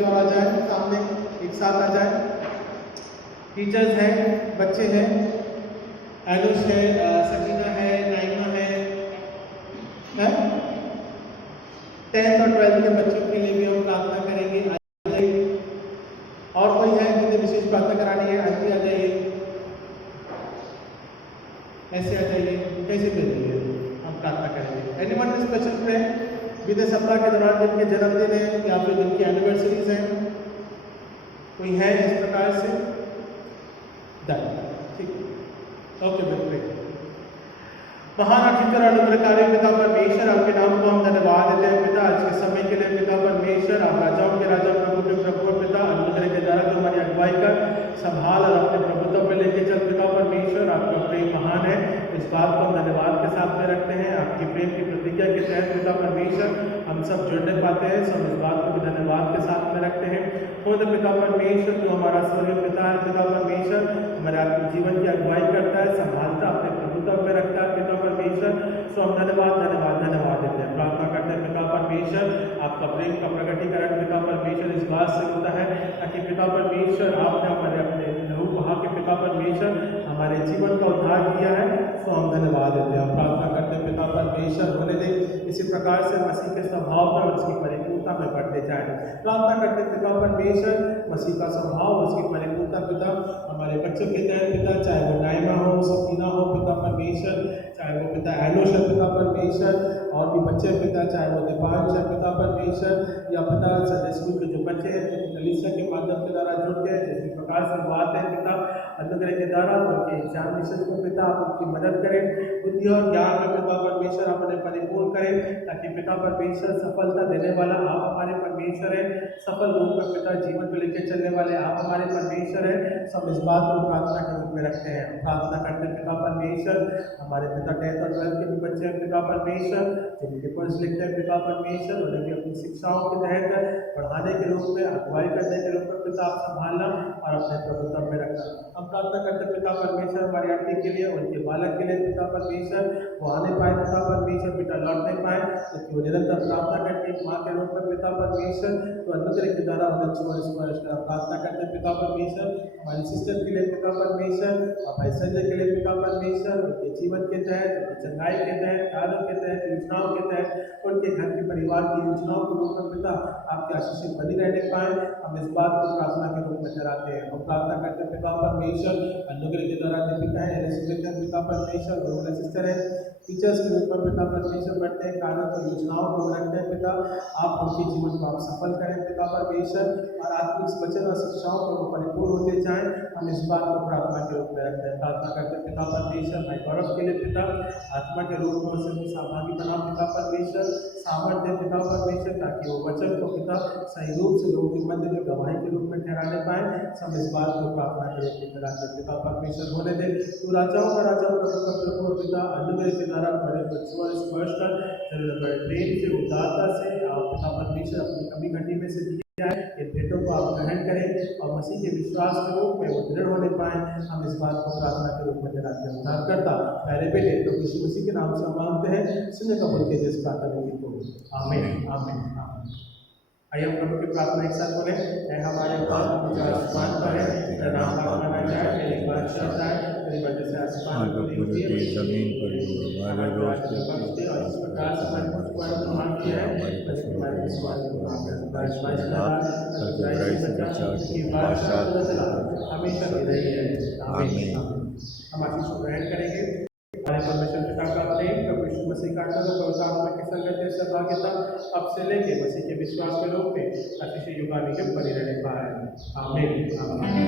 की ओर आ जाए, सामने एक साथ आ जाए। टीचर्स हैं, बच्चे हैं, आयुष है, सकीना है, नाइमा है, 10th और 12th के बच्चों के लिए भी हम प्रार्थना करेंगे। आइए, और कोई है जिन्हें विशेष प्रार्थना करानी है? आइए, आ जाइए, ऐसे आ जाइए, कैसे मिल रही है, हम प्रार्थना करेंगे। एनीवन स्पेशल फ्रेंड बीते सप्ताह के दौरान जिनके जन्मदिन है या फिर जिनकी एनिवर्सरीज हैं, कोई है इस प्रकार से? ठीक, ओके बिल्कुल। महान अठितर अनुग्रहकारी पिता परमेश्वर, आपके नाम को हम धन्यवाद देते हैं पिता, आज के समय के लिए पिता परमेश्वर। आप राजाओं के राजा, प्रभु के प्रभु पिता, अनुग्रह के द्वारा तुम्हारी अगुवाई कर संभाल और अपने प्रभुत्व में लेके चल पिता परमेश्वर। आपका प्रेम महान है, इस बात को हम धन्यवाद के साथ में रखते हैं। आपकी प्रेम की प्रतिज्ञा के तहत पिता परमेश्वर हम सब जुड़ने पाते हैं, सब इस बात को भी धन्यवाद के साथ में रखते हैं। खुद पिता परमेश्वर जो हमारा स्वर्गीय पिता है पिता परमेश्वर, हमारे आपके जीवन की अगुवाई करता है, संभालता, अपने प्रभुत्व में रखता है पिता परमेश्वर। सो हम धन्यवाद धन्यवाद धन्यवाद देते हैं, प्रार्थना करते हैं पिता परमेश्वर, आपका प्रेम का प्रकटीकरण पिता परमेश्वर इस बात से होता है ताकि पिता परमेश्वर आपने हमारे अपने लहू बहा के पिता परमेश्वर हमारे जीवन का उद्धार किया है। सो हम धन्यवाद देते हैं, प्रार्थना करते हैं पिता परमेश्वर होने दे इसी प्रकार से मसीह के स्वभाव में और उसकी परिपूर्णता में बढ़ते जाए। प्रार्थना करते हैं पिता परमेश्वर मसीह का स्वभाव, उसकी परिपूर्णता पिता हमारे बच्चों के तहत पिता, चाहे वो नाइमा हो, सकीना हो पिता परमेश्वर, चाहे वो पिता एनोश है पिता परमेश्वर, और भी बच्चे पिता, चाहे वो दीपांश है पिता परमेश्वर, या पिता संडे स्कूल के जो बच्चे हैं कलीसिया के माध्यम के द्वारा जुड़ गए, जिस प्रकार से वो आते हैं पिता अनुग्रह के द्वारा उनके एग्जामिनेशन को पिता आप उनकी मदद करें, बुद्धि और ज्ञान में पिता परमेश्वर आप उन्हें परिपूर्ण करें, ताकि पिता परमेश्वर सफलता देने वाला आप हमारे परमेश्वर है, सफल रूप में पिता जीवन को लेकर चलने वाले आप हमारे परमेश्वर है। सब इस बात को प्रार्थना के रूप में रखते हैं, प्रार्थना करते हैं पिता परमेश्वर हमारे पिता 10th और 12th के भी बच्चे हैं पिता परमेश्वर, जिनके कोर्स लिखते हैं पिता परमेश्वर, उन्हें भी अपनी शिक्षाओं के तहत पढ़ाने के रूप में, अगुवाई करने के रूप में पिता आप संभालना और अपने प्रभुत्व में रखना। हम प्रार्थना करते हैं पिता परमेश्वर हमारी आंटी के लिए, उनके बालक के लिए पिता परमेश्वर, वो आने पाए पिता परमेश्वर, बेटा लौटने पाए, क्योंकि वो निरंतर प्रार्थना करके माँ के रूप में पिता परमेश्वर तो अनुग्रह के द्वारा उन्हें जीवन स्पर्श कर प्रार्थना करते हैं पिता परमेश्वर हमारी सिस्टर के लिए पिता परमेश्वर, और भाई संजय के लिए पिता परमेश्वर, उनके जीवन के तहत, उनकी चंगाई के तहत, कार्यों के तहत, योजनाओं के तहत, उनके घर के परिवार की योजनाओं के रूप में पिता आपके आशीष बनी रहने पाए। हम इस बात को प्रार्थना के रूप में कराते हैं, हम प्रार्थना करते हैं पिता परमेश्वर अनुग्रह के द्वारा दीपिका है पिता परमेश्वर, दोनों सिस्टर है टीचर्स के रूप में पिता परमेश्वर बढ़ते हैं, कार्यों को योजनाओं को रखते हैं पिता, आप उनके जीवन को आप सफल करें पिता परमेश्वर, और आत्मिक वचन और शिक्षाओं को परिपूर्ण होते जाएं। हम इस बात को प्रार्थना के रूप में रखते हैं, प्रार्थना करते हैं पिता परमेश्वर भाई गौरव के लिए पिता, आत्मा के रूप में उसे सहभागी बना पिता परमेश्वर, सामर्थ्य पिता परमेश्वर, ताकि वो वचन को पिता सही रूप से लोगों के मध्य में गवाही के रूप में ठहराने पाए। हम इस बात को प्रार्थना के रूप में कराते हैं पिता परमेश्वर होने दे, तू राजाओं का राजा प्रभु पिता अनुग्रह के द्वारा बड़े बच्चों स्पर्श कर बड़े प्रेम से उदारता से आप पिता परमेश्वर अपनी कमी घटी में से दिया है, इन भेंटों को आप ग्रहण करें और मसीह के विश्वास के रूप में वो दृढ़ होने पाए। हम इस बात को प्रार्थना के रूप में कराते हैं, उद्धार करता पहले बेटे तो यीशु मसीह के नाम से मांगते हैं, सुनने का बोल के जिस प्रार्थना को आमीन आमीन आमीन। आइए हम प्रभु की प्रार्थना एक साथ बोले, ऐ हमारे पिता जो आसमान पर है, तेरा नाम माना जाए, तेरी बादशाह जाए, तेरी वजह से आसमान पर जमीन पर हमारे रोज के इस प्रकार से हमारे कुछ पर मान किया है हमारे विश्वास हमेशा की रही है। आमीन। हम आशीष को ग्रहण करेंगे। हमारे परमेश्वर पिता का प्रेम, प्रभु यीशु मसीह का पवित्र आत्मा की संगत से सहभागिता अब से लेके मसीह के विश्वास के रूप में अतिशय युगानुयुग बनी रहने पाए। आमीन आमीन।